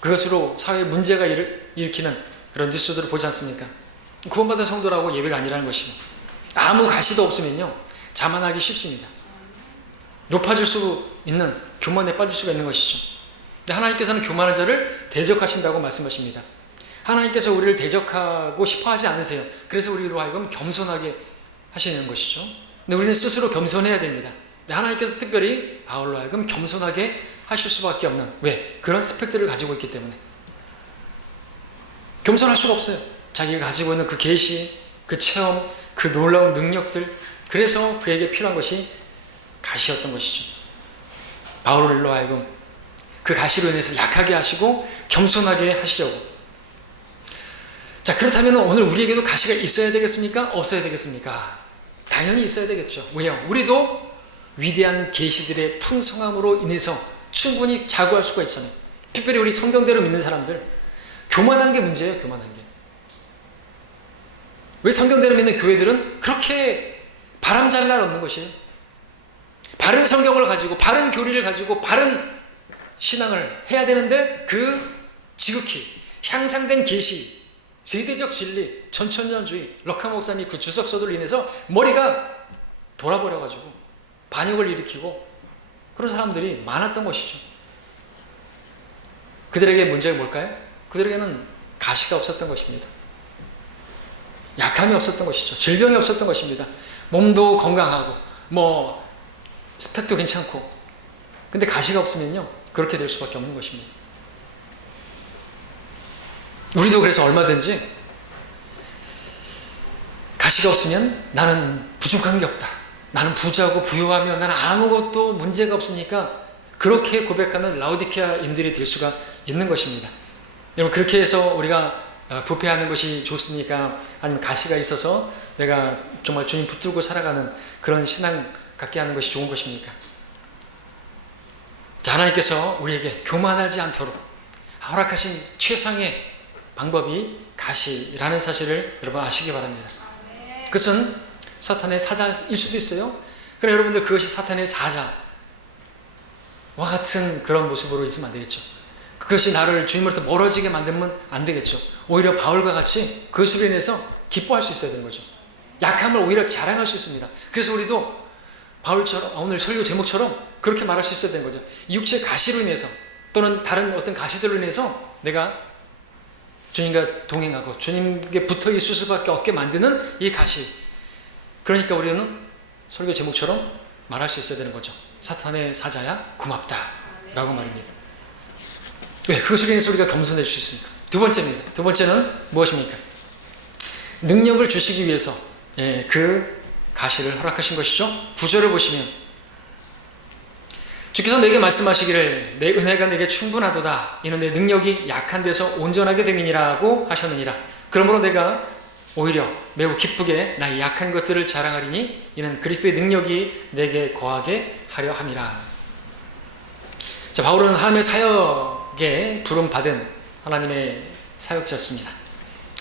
그것으로 사회에 문제가 일으키는 그런 뉴스들을 보지 않습니까? 구원받은 성도라고 예외가 아니라는 것입니다. 아무 가시도 없으면요, 자만하기 쉽습니다. 높아질 수 있는 교만에 빠질 수가 있는 것이죠. 근데 하나님께서는 교만한 자를 대적하신다고 말씀하십니다. 하나님께서 우리를 대적하고 싶어 하지 않으세요. 그래서 우리로 하여금 겸손하게 하시는 것이죠. 근데 우리는 스스로 겸손해야 됩니다. 근데 하나님께서 특별히 바울로 하여금 겸손하게 하실 수밖에 없는, 왜? 그런 스펙들을 가지고 있기 때문에. 겸손할 수가 없어요. 자기가 가지고 있는 그 계시, 그 체험, 그 놀라운 능력들, 그래서 그에게 필요한 것이 가시였던 것이죠. 바울로 하여금 그 가시로 인해서 약하게 하시고 겸손하게 하시려고. 자, 그렇다면 오늘 우리에게도 가시가 있어야 되겠습니까? 없어야 되겠습니까? 당연히 있어야 되겠죠. 왜요? 우리도 위대한 계시들의 풍성함으로 인해서 충분히 자구할 수가 있잖아요. 특별히 우리 성경대로 믿는 사람들, 교만한 게 문제예요. 교만한 게. 왜 성경대로 믿는 교회들은 그렇게 바람잘 날 없는 것이에요? 바른 성경을 가지고, 바른 교리를 가지고, 바른 신앙을 해야 되는데, 그 지극히 향상된 계시, 세대적 진리, 전천년주의, 럭하 목사님 그 주석서들로 인해서 머리가 돌아버려가지고 반역을 일으키고 그런 사람들이 많았던 것이죠. 그들에게 문제가 뭘까요? 그들에게는 가시가 없었던 것입니다. 약함이 없었던 것이죠. 질병이 없었던 것입니다. 몸도 건강하고 뭐 스펙도 괜찮고, 근데 가시가 없으면요 그렇게 될 수밖에 없는 것입니다. 우리도 그래서 얼마든지 가시가 없으면 나는 부족한 게 없다, 나는 부자고 부유하며 나는 아무것도 문제가 없으니까, 그렇게 고백하는 라오디케아인들이 될 수가 있는 것입니다. 여러분, 그렇게 해서 우리가 부패하는 것이 좋습니까? 아니면 가시가 있어서 내가 정말 주님 붙들고 살아가는 그런 신앙 갖게 하는 것이 좋은 것입니까? 자, 하나님께서 우리에게 교만하지 않도록 허락하신 최상의 방법이 가시라는 사실을 여러분 아시기 바랍니다. 그것은 사탄의 사자일 수도 있어요. 그래, 여러분들 그것이 사탄의 사자와 같은 그런 모습으로 있으면 안 되겠죠. 그것이 나를 주님으로부터 멀어지게 만들면 안 되겠죠. 오히려 바울과 같이 그것으로 인해서 기뻐할 수 있어야 되는 거죠. 약함을 오히려 자랑할 수 있습니다. 그래서 우리도 바울처럼, 오늘 설교 제목처럼 그렇게 말할 수 있어야 되는 거죠. 육체의 가시로 인해서 또는 다른 어떤 가시들로 인해서 내가 주님과 동행하고 주님께 붙어 있을 수밖에 없게 만드는 이 가시, 그러니까 우리는 설교 제목처럼 말할 수 있어야 되는 거죠. 사탄의 사자야 고맙다 라고 말입니다. 왜? 그것으로 인해서 우리가 겸손해질 수 있으니까. 두 번째입니다. 두 번째는 무엇입니까? 능력을 주시기 위해서 그 가시를 허락하신 것이죠. 9절을 보시면 주께서 내게 말씀하시기를 내 은혜가 내게 충분하도다, 이는 내 능력이 약한 데서 온전하게 됨이니라고 하셨느니라. 그러므로 내가 오히려 매우 기쁘게 나의 약한 것들을 자랑하리니 이는 그리스도의 능력이 내게 거하게 하려 함이라. 자, 바울은 하나님의 사역에 부름받은 하나님의 사역자였습니다.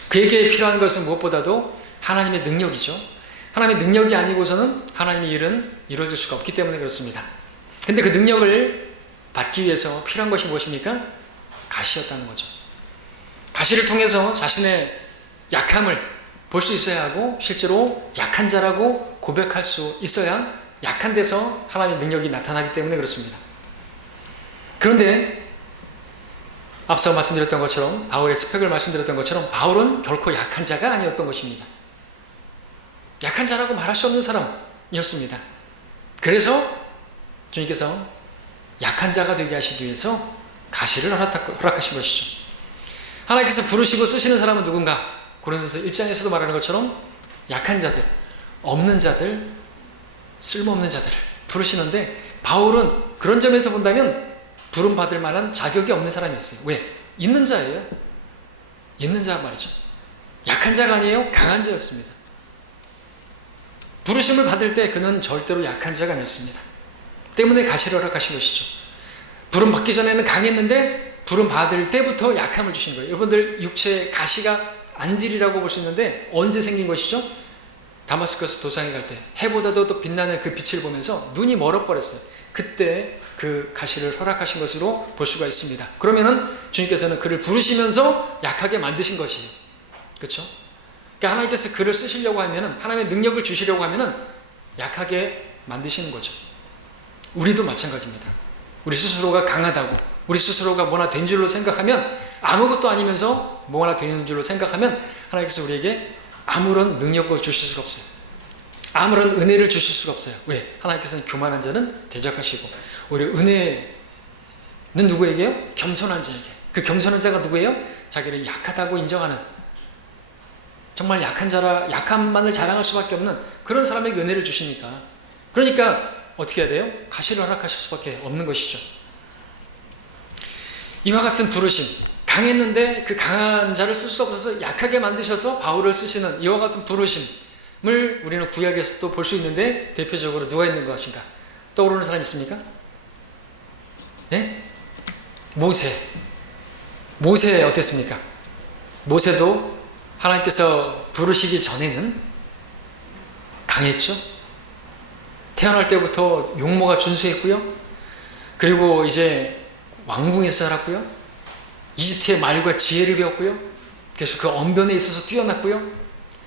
그에게 필요한 것은 무엇보다도 하나님의 능력이죠. 하나님의 능력이 아니고서는 하나님의 일은 이루어질 수가 없기 때문에 그렇습니다. 근데 그 능력을 받기 위해서 필요한 것이 무엇입니까? 가시였다는 거죠. 가시를 통해서 자신의 약함을 볼 수 있어야 하고, 실제로 약한 자라고 고백할 수 있어야 약한 데서 하나님의 능력이 나타나기 때문에 그렇습니다. 그런데 앞서 말씀드렸던 것처럼, 바울의 스펙을 말씀드렸던 것처럼 바울은 결코 약한 자가 아니었던 것입니다. 약한 자라고 말할 수 없는 사람이었습니다. 그래서 주님께서 약한 자가 되게 하시기 위해서 가시를 허락하신 것이죠. 하나님께서 부르시고 쓰시는 사람은 누군가? 고린도서 1장에서도 말하는 것처럼 약한 자들, 없는 자들, 쓸모없는 자들을 부르시는데, 바울은 그런 점에서 본다면 부름받을 만한 자격이 없는 사람이었어요. 왜? 있는 자예요. 있는 자 말이죠. 약한 자가 아니에요. 강한 자였습니다. 부르심을 받을 때 그는 절대로 약한 자가 아니었습니다. 때문에 가시를 허락하신 것이죠. 부름 받기 전에는 강했는데 부름 받을 때부터 약함을 주신 거예요. 여러분들 육체의 가시가 안질이라고 볼 수 있는데 언제 생긴 것이죠? 다마스커스 도상에 갈 때 해보다도 더 빛나는 그 빛을 보면서 눈이 멀어버렸어요. 그때 그 가시를 허락하신 것으로 볼 수가 있습니다. 그러면은 주님께서는 그를 부르시면서 약하게 만드신 것이에요. 그렇죠? 그러니까 하나님께서 그를 쓰시려고 하면은, 하나님의 능력을 주시려고 하면은 약하게 만드시는 거죠. 우리도 마찬가지입니다. 우리 스스로가 강하다고, 우리 스스로가 뭐나 된 줄로 생각하면, 아무것도 아니면서 뭐나 되는 줄로 생각하면 하나님께서 우리에게 아무런 능력을 주실 수가 없어요. 아무런 은혜를 주실 수가 없어요. 왜? 하나님께서는 교만한 자는 대적하시고, 오히려 은혜는 누구에게요? 겸손한 자에게. 그 겸손한 자가 누구예요? 자기를 약하다고 인정하는, 정말 약한 자라, 약함만을 자랑할 수밖에 없는 그런 사람에게 은혜를 주시니까, 그러니까 어떻게 해야 돼요? 가시를 허락하실 수밖에 없는 것이죠. 이와 같은 부르심, 강했는데 그 강한 자를 쓸 수 없어서 약하게 만드셔서 바울을 쓰시는 이와 같은 부르심을 우리는 구약에서 또 볼 수 있는데, 대표적으로 누가 있는 것인가? 떠오르는 사람 있습니까? 네? 모세 어땠습니까? 모세도 하나님께서 부르시기 전에는 강했죠. 태어날 때부터 용모가 준수했고요. 그리고 이제 왕궁에서 자랐고요. 이집트의 말과 지혜를 배웠고요. 그래서 그 언변에 있어서 뛰어났고요.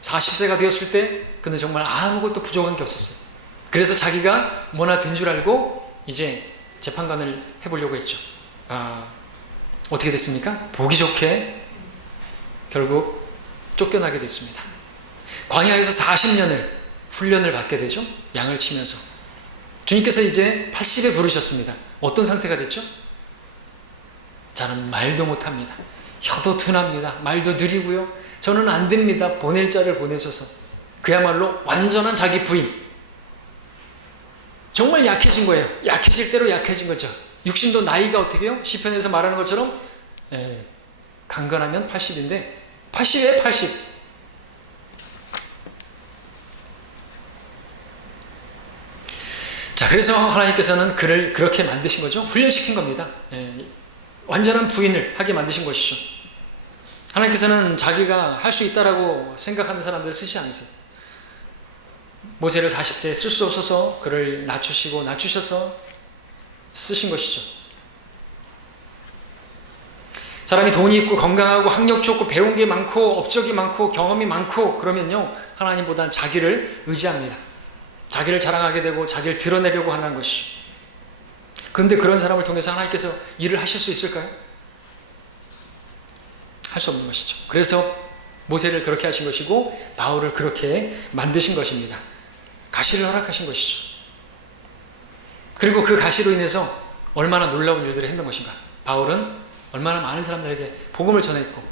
40세가 되었을 때 그는 정말 아무것도 부족한 게 없었어요. 그래서 자기가 뭐나 된 줄 알고 이제 재판관을 해보려고 했죠. 어떻게 됐습니까? 보기 좋게 결국 쫓겨나게 됐습니다. 광야에서 40년을 훈련을 받게 되죠. 양을 치면서. 주님께서 이제 80에 부르셨습니다. 어떤 상태가 됐죠? 저는 말도 못합니다. 혀도 둔합니다. 말도 느리고요. 저는 안 됩니다. 보낼 자를 보내셔서. 그야말로 완전한 자기 부인. 정말 약해진 거예요. 약해질 대로 약해진 거죠. 육신도 나이가 어떻게 해요? 시편에서 말하는 것처럼 강건하면 80인데 80에 80. 자, 그래서 하나님께서는 그를 그렇게 만드신 거죠. 훈련시킨 겁니다. 완전한 부인을 하게 만드신 것이죠. 하나님께서는 자기가 할 수 있다라고 생각하는 사람들을 쓰지 않으세요. 모세를 40세에 쓸 수 없어서 그를 낮추셔서 쓰신 것이죠. 사람이 돈이 있고 건강하고 학력 좋고 배운 게 많고 업적이 많고 경험이 많고 그러면요, 하나님보다는 자기를 의지합니다. 자기를 자랑하게 되고 자기를 드러내려고 하는 것이죠. 그런데 그런 사람을 통해서 하나님께서 일을 하실 수 있을까요? 할 수 없는 것이죠. 그래서 모세를 그렇게 하신 것이고 바울을 그렇게 만드신 것입니다. 가시를 허락하신 것이죠. 그리고 그 가시로 인해서 얼마나 놀라운 일들을 했는 것인가. 바울은 얼마나 많은 사람들에게 복음을 전했고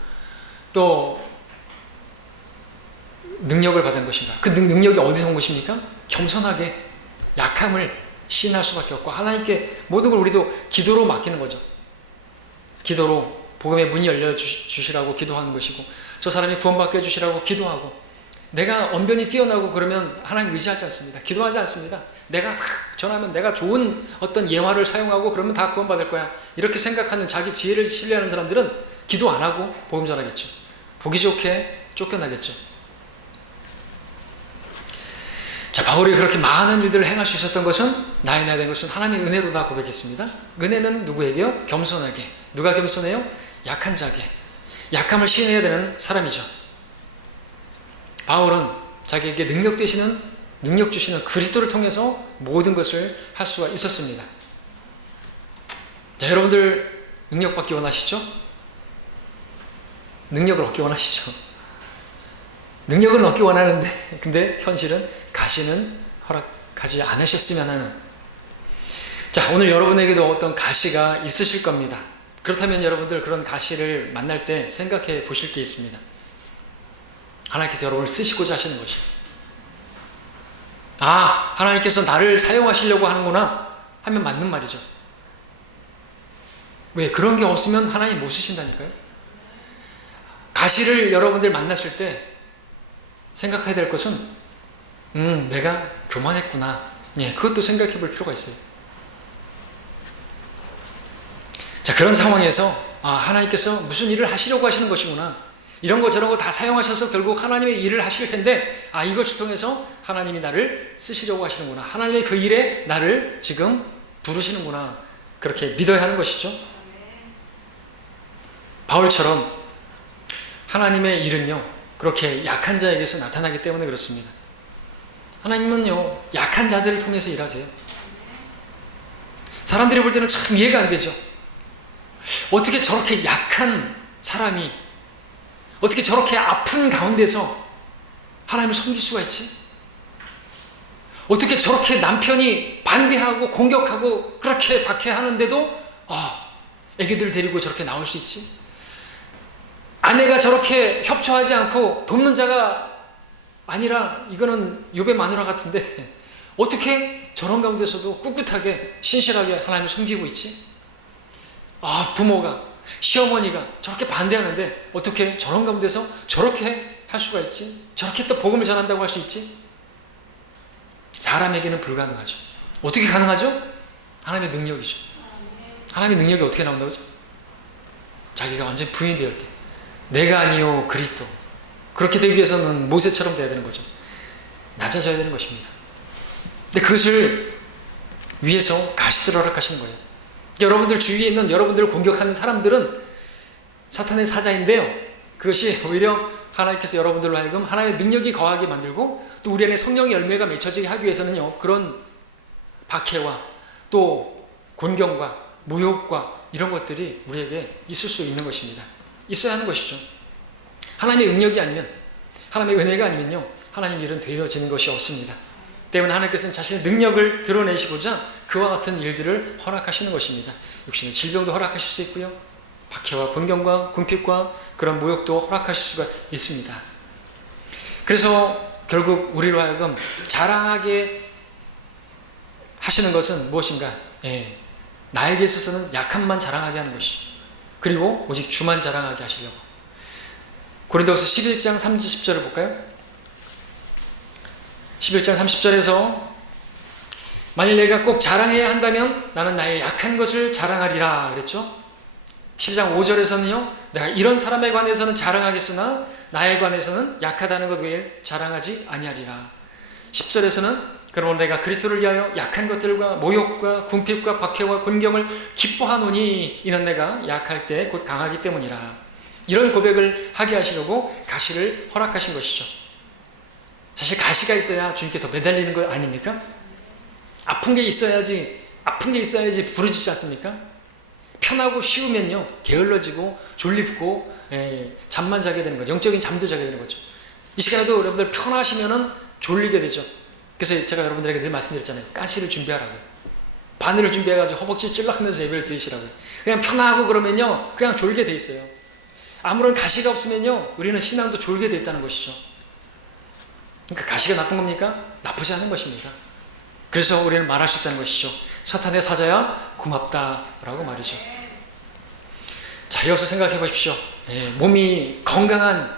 또 능력을 받은 것인가. 그 능력이 어디서 온 것입니까? 겸손하게 약함을 시인할 수밖에 없고 하나님께 모든 걸 우리도 기도로 맡기는 거죠. 기도로 복음의 문이 열려주시라고 기도하는 것이고, 저 사람이 구원받게 해주시라고 기도하고, 내가 언변이 뛰어나고 그러면 하나님 의지하지 않습니다. 기도하지 않습니다. 내가 전하면 내가 좋은 어떤 예화를 사용하고 그러면 다 구원받을 거야, 이렇게 생각하는, 자기 지혜를 신뢰하는 사람들은 기도 안 하고 복음 전하겠죠. 보기 좋게 쫓겨나겠죠. 자, 바울이 그렇게 많은 일들을 행할 수 있었던 것은, 나의 나 된 것은 하나님의 은혜로다 고백했습니다. 은혜는 누구에게요? 겸손하게. 누가 겸손해요? 약한 자에게. 약함을 시인해야 되는 사람이죠. 바울은 자기에게 능력 주시는 그리스도를 통해서 모든 것을 할 수가 있었습니다. 자, 여러분들 능력 받기 원하시죠? 능력을 얻기 원하시죠. 능력은 얻기 원하는데 근데 현실은 가시는 허락하지 않으셨으면 하는. 자, 오늘 여러분에게도 어떤 가시가 있으실 겁니다. 그렇다면 여러분들 그런 가시를 만날 때 생각해 보실 게 있습니다. 하나님께서 여러분을 쓰시고자 하시는 것이에요. 아, 하나님께서 나를 사용하시려고 하는구나 하면 맞는 말이죠. 왜? 그런 게 없으면 하나님 못 쓰신다니까요. 가시를 여러분들 만났을 때 생각해야 될 것은 내가 교만했구나. 예, 그것도 생각해 볼 필요가 있어요. 자, 그런 상황에서 하나님께서 무슨 일을 하시려고 하시는 것이구나. 이런 거 저런 거 다 사용하셔서 결국 하나님의 일을 하실 텐데 이것을 통해서 하나님이 나를 쓰시려고 하시는구나. 하나님의 그 일에 나를 지금 부르시는구나. 그렇게 믿어야 하는 것이죠. 바울처럼 하나님의 일은요, 그렇게 약한 자에게서 나타나기 때문에 그렇습니다. 하나님은요, 약한 자들을 통해서 일하세요. 사람들이 볼 때는 참 이해가 안 되죠. 어떻게 저렇게 약한 사람이 어떻게 저렇게 아픈 가운데서 하나님을 섬길 수가 있지? 어떻게 저렇게 남편이 반대하고 공격하고 그렇게 박해하는데도 애기들 데리고 저렇게 나올 수 있지? 아내가 저렇게 협조하지 않고 돕는 자가 아니라 이거는 욥의 마누라 같은데 어떻게 저런 가운데서도 꿋꿋하게 신실하게 하나님을 섬기고 있지? 부모가 시어머니가 저렇게 반대하는데 어떻게 저런 가운데서 저렇게 할 수가 있지? 저렇게 또 복음을 전한다고 할 수 있지? 사람에게는 불가능하죠. 어떻게 가능하죠? 하나님의 능력이죠. 하나님의 능력이 어떻게 나온다고 하죠? 자기가 완전히 부인이 될 때, 내가 아니요 그리스도. 그렇게 되기 위해서는 모세처럼 돼야 되는 거죠. 낮아져야 되는 것입니다. 근데 그것을 위해서 가시들을 허락하시는 거예요. 여러분들 주위에 있는 여러분들을 공격하는 사람들은 사탄의 사자인데요, 그것이 오히려 하나님께서 여러분들로 하여금 하나님의 능력이 거하게 만들고 또 우리 안에 성령의 열매가 맺혀지게 하기 위해서는요, 그런 박해와 또 곤경과 모욕과 이런 것들이 우리에게 있을 수 있는 것입니다. 있어야 하는 것이죠. 하나님의 능력이 아니면, 하나님의 은혜가 아니면요, 하나님 일은 되어지는 것이 없습니다. 때문에 하나님께서는 자신의 능력을 드러내시고자 그와 같은 일들을 허락하시는 것입니다. 육신의 질병도 허락하실 수 있고요, 박해와 곤경과 궁핍과 그런 모욕도 허락하실 수가 있습니다. 그래서 결국 우리로 하여금 자랑하게 하시는 것은 무엇인가? 나에게 있어서는 약함만 자랑하게 하는 것이죠. 그리고 오직 주만 자랑하게 하시려고. 고린도후서 11장 30절을 볼까요? 11장 30절에서 만일 내가 꼭 자랑해야 한다면 나는 나의 약한 것을 자랑하리라 그랬죠. 12장 5절에서는요, 내가 이런 사람에 관해서는 자랑하겠으나 나에 관해서는 약하다는 것 외에 자랑하지 아니하리라. 10절에서는 그러므로 내가 그리스도를 위하여 약한 것들과 모욕과 궁핍과 박해와 곤경을 기뻐하노니 이는 내가 약할 때 곧 강하기 때문이라. 이런 고백을 하게 하시려고 가시를 허락하신 것이죠. 사실 가시가 있어야 주님께 더 매달리는 거 아닙니까? 아픈 게 있어야지 부르짖지 않습니까? 편하고 쉬우면요, 게을러지고 졸립고 잠만 자게 되는 거죠. 영적인 잠도 자게 되는 거죠. 이 시간에도 여러분들 편하시면은 졸리게 되죠. 그래서 제가 여러분들에게 늘 말씀드렸잖아요. 가시를 준비하라고요. 바늘을 준비해가지고 허벅지 찔러하면서 예배를 드리시라고요. 그냥 편하고 그러면요, 그냥 졸게 돼 있어요. 아무런 가시가 없으면요, 우리는 신앙도 졸게 돼 있다는 것이죠. 그러니까 가시가 나쁜 겁니까? 나쁘지 않은 것입니다. 그래서 우리는 말할 수 있다는 것이죠. 사탄의 사자야 고맙다라고 말이죠. 자, 이어서 생각해 보십시오. 몸이 건강한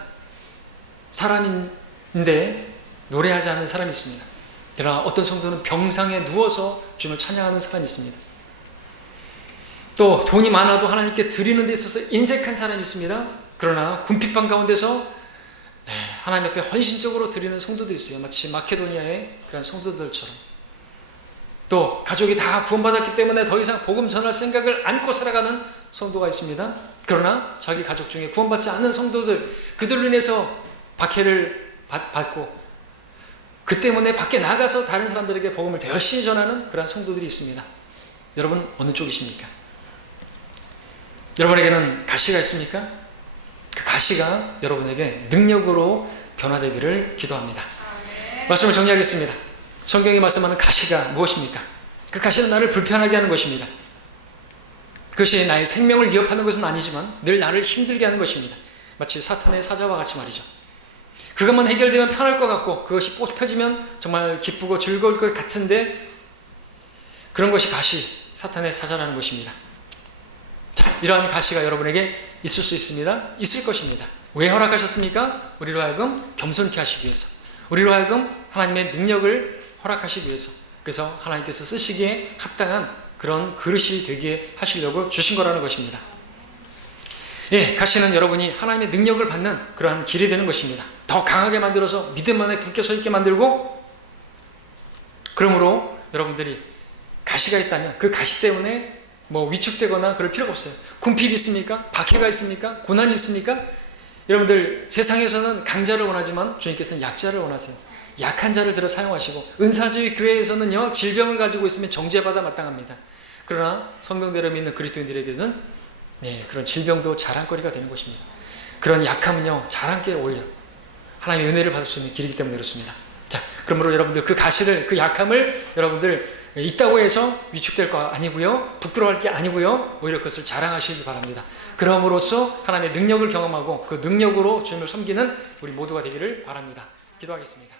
사람인데 노래하지 않는 사람이 있습니다. 그러나 어떤 성도는 병상에 누워서 주님을 찬양하는 사람이 있습니다. 또 돈이 많아도 하나님께 드리는 데 있어서 인색한 사람이 있습니다. 그러나 궁핍한 가운데서 하나님 앞에 헌신적으로 드리는 성도도 있어요. 마치 마케도니아의 그런 성도들처럼. 또 가족이 다 구원받았기 때문에 더 이상 복음 전할 생각을 안고 살아가는 성도가 있습니다. 그러나 자기 가족 중에 구원받지 않는 성도들, 그들로 인해서 박해를 받고 그 때문에 밖에 나가서 다른 사람들에게 복음을 더 열심히 전하는 그런 성도들이 있습니다. 여러분 어느 쪽이십니까? 여러분에게는 가시가 있습니까? 그 가시가 여러분에게 능력으로 변화되기를 기도합니다. 말씀을 정리하겠습니다. 성경이 말씀하는 가시가 무엇입니까? 그 가시는 나를 불편하게 하는 것입니다. 그것이 나의 생명을 위협하는 것은 아니지만 늘 나를 힘들게 하는 것입니다. 마치 사탄의 사자와 같이 말이죠. 그것만 해결되면 편할 것 같고 그것이 뽑혀지면 정말 기쁘고 즐거울 것 같은데 그런 것이 가시, 사탄의 사자라는 것입니다. 자, 이러한 가시가 여러분에게 있을 수 있습니다. 있을 것입니다. 왜 허락하셨습니까? 우리로 하여금 겸손케 하시기 위해서, 우리로 하여금 하나님의 능력을 허락하시기 위해서, 그래서 하나님께서 쓰시기에 합당한 그런 그릇이 되게 하시려고 주신 거라는 것입니다. 예, 가시는 여러분이 하나님의 능력을 받는 그러한 길이 되는 것입니다. 더 강하게 만들어서 믿음 안에 굳게 서 있게 만들고, 그러므로 여러분들이 가시가 있다면 그 가시 때문에 위축되거나 그럴 필요가 없어요. 궁핍이 있습니까? 박해가 있습니까? 고난이 있습니까? 여러분들 세상에서는 강자를 원하지만 주님께서는 약자를 원하세요. 약한 자를 들어 사용하시고, 은사주의 교회에서는요 질병을 가지고 있으면 정죄받아 마땅합니다. 그러나 성경대로 믿는 그리스도인들에게는 그런 질병도 자랑거리가 되는 것입니다. 그런 약함은요 자랑께 올려 하나님의 은혜를 받을 수 있는 길이기 때문에 그렇습니다. 자, 그러므로 여러분들 그 가시를, 그 약함을 여러분들 있다고 해서 위축될 거 아니고요, 부끄러워할 게 아니고요, 오히려 그것을 자랑하시기 바랍니다. 그럼으로써 하나님의 능력을 경험하고 그 능력으로 주님을 섬기는 우리 모두가 되기를 바랍니다. 기도하겠습니다.